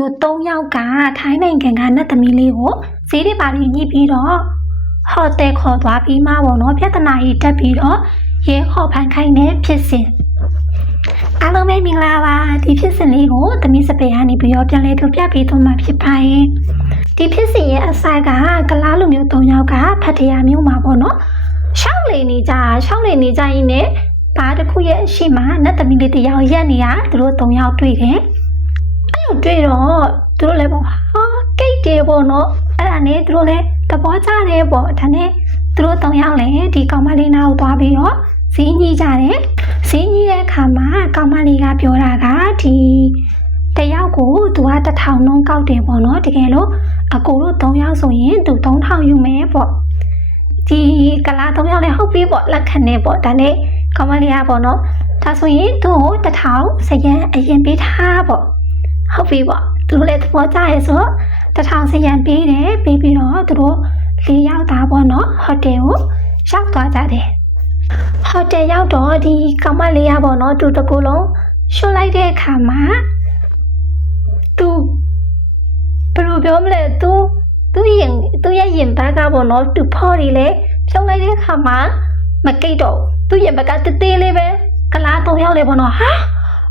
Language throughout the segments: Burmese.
မျိုး3ယောက်ကထိုင်းနိုင်ငံကနတ်သမီးလေးကိုဈေးတွေပါပြီးညှိပြီးတော့ဟိုတယ်ခေါ်သွားပြီးမှပေါ့နော်ပြဿနာကြီးတက်ပြီးတော့ရဲခေါ်ဖန်ခိုင်းတဲ့ဖြစ်စဉ်အားလုံးပဲမင်္ဂလာပါဒီဖြစ်စဉ်လေးကိုသမီးစပယ်ကနေပြီးတော့ပြန်လည်ထုတ်ပြပေးသွားမှာဖြစ်ပါရဲ့ဒီဖြစ်စဉ်ရဲ့အစကကလားလူမျိုး3ယောက်ကဖတ်တရားမျိုးမှာပေါ့နော်ရှောက်လေနေကြရင်ねဘာတစ်ခုရဲ့အရှိမနတ်သမီးလေးတယောက်ရက်နေရသူတို့3ယောက်တွေ့တယ်အဲ့လိုတွေ့တော့သူတို့လည်းပေါ့ဟာကိတ်တယ်ပေါ့နော်အဲ့ဒါနဲ့သူတို့လည်းသဘောကျတယ်ပေါ့ဒါနဲ့သူတို့3ယောက်လည်းဒီကောင်မလေးနာကိုသွားပြီးတော့ဈေးကြီးကြတယ်ဈေးကြီးတဲ့အခါမှာကောင်မလေးကပြောတာကဒီတယောက်ကိုသူက1000လုံးကောက်တယ်ပေါ့နော်တကယ်လို့အကိုတို့3ယောက်ဆိုရင်သူ3000ယူမယ်ပေါ့ဒီကလာ3ယောက်လည်းဟုတ်ပြီပေါ့လက်ခံနေပေါ့ဒါနဲ့ကောင်မလေးကပေါ့နော်ဒါဆိုရင်သူ့ကို1000စရန်အရင်ပေးထားပေါ့ဟုတ်ပြီပေါ့သူတို့လည်းသဘောကျရဲဆို1000စရန်ပေးတယ်ပေးပြီးတော့သူတို့4ယောက်သားပေါ့နော်ဟိုတယ်ကိုရောက်သွားကြတယ်ဟိုတယ်ရောက်တော့ဒီကောင်မလေးကပေါ့နော်သူတကူလုံးရှုပ်လိုက်တဲ့အခါမှာသူဘယ်လိုပြောမလဲသူရဲ့ရင်ဘက်ကပေါ့နော်သူဖော်ရီလေဖြုံးလိုက်တဲ့အခါမှာမကိတ်တော့သူရင်ဘက်ကတေးသေးလေးပဲကလား3ယောက်လေပေါ့နော်ဟာ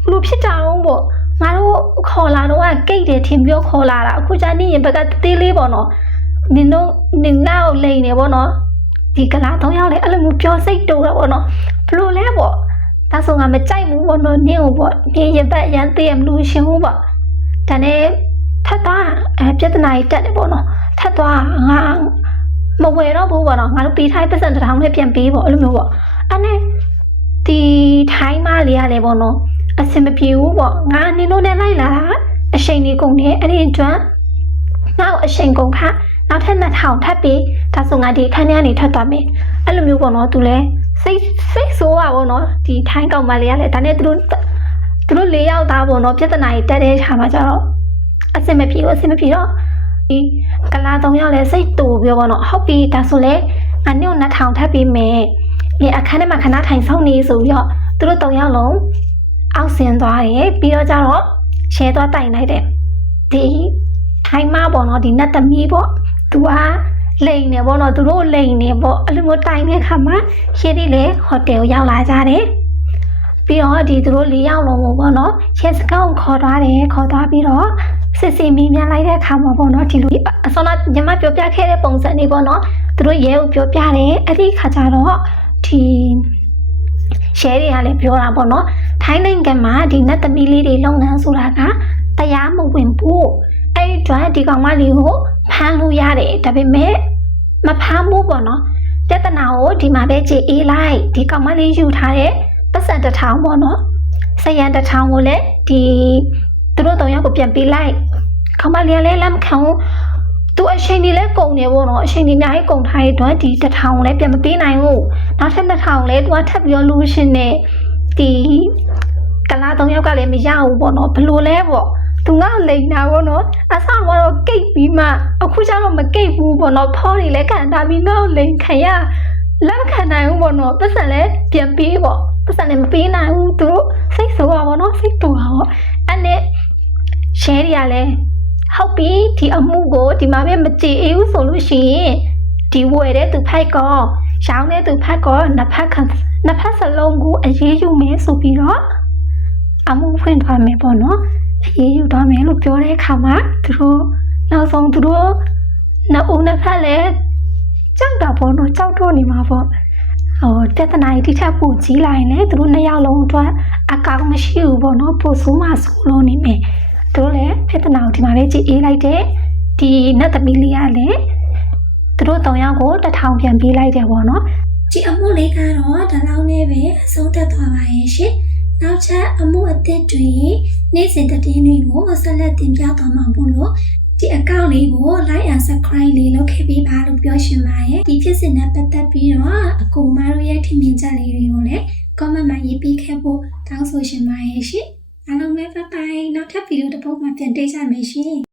ဘလို့ဖြစ်တာတော့ပေါ့ငါတို့ခေါ်လာတော့ကိတ်တယ်ထင်ပြောခေါ်လာတာအခုကျနေရင်ဘက်ကတေးသေးလေးပေါ့နော်နင်နောက်လိန်နေပေါ့နော်ဒီကလား3ယောက်လေအဲ့လိုမျိုးပြောစိတ်တူတာပေါ့နော်ဘလို့လဲပေါ့ဒါဆိုငါမကြိုက်ဘူးပေါ့နော်နင်းကိုပေါ့နင်းရင်ဘက်ရန်သေးမလို့ရှင်ဘူးပေါ့ဒါနဲ့ထပ်သွားပြဿနာကြီးတက်တယ်ပေါ့နော်ထပ်သွားငါမဝယ်တော့ဘူးပေါ့နော်ငါတို့ပေးထားတဲ့ပတ်စံ1000နဲ့ပြန်ပေးပေါ့အဲ့လိုမျိုးပေါ့အဲ့နဲ့ဒီထိုင်းမလေးရလေပေါ့နော်အစင်မပြေဘူးပေါ့ငါနင်တို့နဲ့လိုက်လာတာအချိန်ကြီးကုန်တယ်အဲ့ဒီအတွက်နောက်အချိန်ကုန်ခါနောက်ထပ်2000ထပ်ပြီးဒါဆိုငါဒီခန်းထဲကနေထွက်သွားမယ်အဲ့လိုမျိုးပေါ့နော်သူလဲစိတ်ဆိုးပါပေါ့နော်ဒီထိုင်းကောင်မလေးရလေဒါနဲ့သူတို့4ယောက်သားပေါ့နော်ပြဿနာကြီးတက်တဲ့ခါမှာကျတော့အစင်မပြေတော့ဒီကလာ3ယောက်လဲစိတ်တူပြောပေါ့နော်ဟုတ်ပြီဒါဆိုလဲငါနဲ့2000ထပ်ပြီးမယ်ဒီအခန်းထဲမှာခဏထိုင်ဆောင်နေဆိုပြီးတော့သူတို့3ယောက်လုံးအောက်ဆင်းသွားတယ်ပြီးတော့ကျတော့ရှဲသွားတိုင်လိုက်တယ်ဒီထိုင်းမပေါ့နော်ဒီနတ်သမီးပေါ့သူကလိန်နေပေါ့နော်သူတို့လိန်နေပေါ့အဲ့လိုမျိုးတိုင်တဲ့ခါမှာရှဲဒီလေဟိုတယ်ကိုရောက်လာကြတယ်ပြီးတော့ဒီသူတို့4ယောက်လုံးပေါ့နော်ရှဲစကောင်းခေါ်သွားပြီးတော့စစ်စီမီးမြန်လိုက်တဲ့အခါမှာပေါ့နော်ဒီလိုအစောကညီမပြောပြခဲ့တဲ့ပုံစံလေးပေါ့နော်သူတို့ရဲကိုပြောပြတယ်အဲ့ဒီခါကျတော့ဒီရှဲတွေကလည်းပြောတာပေါ့နော်ထိုင်းနိုင်ငံမှာဒီနတ်သမီးလေးတွေလုပ်ငန်းဆိုတာကတရားမဝင်ဘူးအဲ့ဒီတော့ဒီကောင်မလေးကိုဖမ်းလို့ရတယ်ဒါပေမဲ့မဖမ်းဘူးပေါ့နော်ပြဿနာကိုဒီမှာပဲကြည်အေးလိုက်ဒီကောင်မလေးယူထားတဲ့ပတ်စံ1000ပေါ့နော်စရန်1000ကိုလည်းဒီသူတို့3ယောက်ကိုပြန်ပေးလိုက်ကောင်မလေးကလည်းလက်မခံဘူးသူအချိန်ကြီးလဲကုန်နေပေါ့နော်အချိန်ကြီးအများကြီးကုန်ထားတဲ့အတွက်ဒီ1000ကိုလည်းပြန်မပေးနိုင်ဘူးနောက်ထပ်2000လဲသူကထပ်ပြီးတော့လူရှင်နေဒီကလာ3ယောက်ကလည်းမရဘူးပေါ့နော်ဘလို့လဲပေါ့သူကလိန်တာပေါ့နော်အဆကတော့ကိတ်ပြီးမှအခုကျတော့မကိတ်ဘူးပေါ့နော်ဖော်တွေလည်းခံတာပြီးငါ့ကိုလိန်ခံရလက်ခံနိုင်ဘူးပေါ့နော်ပတ်စံလည်းပြန်ပေးပေါ့ပတ်စံလည်းမပေးနိုင်ဘူးသူတို့စိတ်ဆိုးပါပေါ့နော်စိတ်တူပါပေါ့အဲ့နဲ့ရှဲတွေကလည်းဟုတ်ပြီဒီအမှုကိုဒီမှာပဲမကြည်အေးဘူးဆိုလို့ရှိရင်ဒီဝယ်တဲ့သူဖိုက်ကောရောင်းတဲ့သူဖက်ကောနှစ်ဖက်စလုံးကိုအရေးယူမယ်ဆိုပြီးတော့အမှုဖွင့်ထားမယ်ပေါ့နော်အရေးယူထားမယ်လို့ပြောတဲ့အခါမှာသူတို့နောက်ဆုံးသူတို့နှစ်ဖက်လည်းကြောက်တာပေါ့နော်ကြောက်တော့နေမှာပေါ့ပြဿနာကြီးတစ်ချက်ပိုကြီးလာရင်လည်းသူတို့2ယောက်လုံးအတွက်အကောင့်မရှိဘူးပေါ့နော်ပိုဆိုးမှဆိုးလို့နေမယ်သူတို့လည်းပြဿနာကိုဒီမှာပဲကြည်အေးလိုက်တယ်ဒီနတ်သမီးလေးကလည်းသူတို့3ယောက်ကို1000ပြန်ပေးလိုက်တယ်ပေါ့နော်ဒီအမှုလေးကတော့ဒီလောက်နဲ့ပဲအဆုံးသတ်သွားပါရဲ့ရှင်နောက်ထပ်အမှုအသစ်တွေနေ့စဉ်သတင်းတွေကိုဆက်လက်တင်ပြသွားမှာပို့လို့ဒီအကောင့်လေးကို like and subscribe လေးလုပ်ခဲ့ပေးပါလို့ပြောရှင်ပါရဲ့ဒီဖြစ်စဉ်နဲ့ပတ်သက်ပြီးတော့အကူမတို့ရဲ့ထင်မြင်ချက်လေးတွေကိုလည်း comment မှာရေးပေးခဲ့ဖို့တောင်းဆိုရှင်ပါရဲ့ရှင်အားလုံးပဲ bye bye နောက်ထပ်ဗီဒီယိုတစ်ပုဒ်မှာပြန်တွေ့ကြမယ်ရှင်